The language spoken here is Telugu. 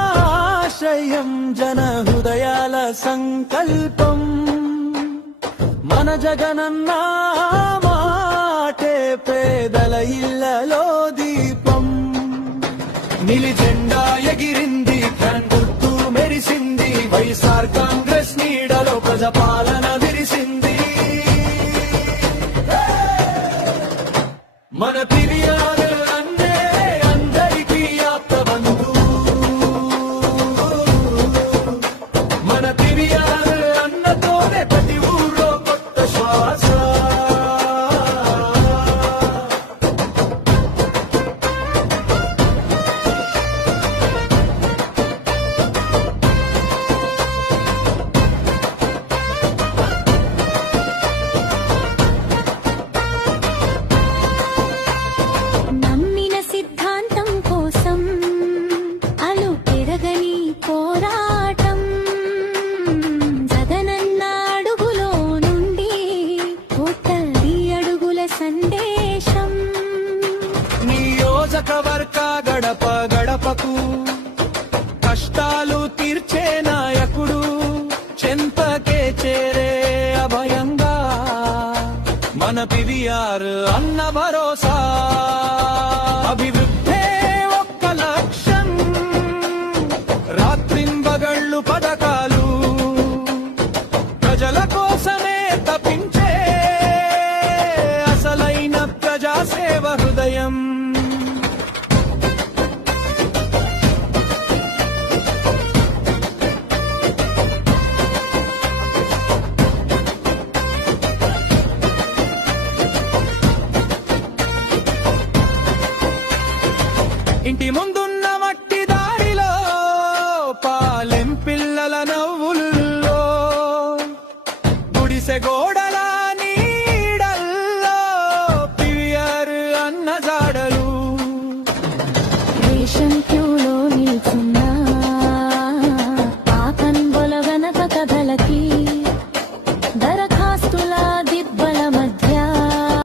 నాశయం జన హృదయాల సంకల్పం మన జగనన్న మాటే పేదల ఇళ్లలో దీపం నీలి జెండా ఎగిరింది గుర్తు మెరిసింది వైఎస్ఆర్ కాంగ్రెస్ నీడలో ప్రజాపాలన విరిసింది మన పిలియారు అన్నే అందరికీ ఆప్తబంధు మన పిలియారు అన్నతోనే ప్రతి ఊరో కొత్త శ్వాస నియోజకవర్గ గడప గడపకు కష్టాలు తీర్చే నాయకుడు చెంతకే చేరే అభయంగా మన పివిఆర్ అన్న భరోసా అభివృద్ధే ఒక్క లక్ష్యం రాత్రింబగళ్ళు పథకాలు ప్రజల కోసమే తప్పించే అసలైన ప్రజాసేవ హృదయం ఇంటి ముందున్న మట్టి దారిలో పాలెం పిల్లల నవ్వుల్లో గుడిసె గోడల నీడల్లో పివిఆర్ అన్న జాడలు రేషన్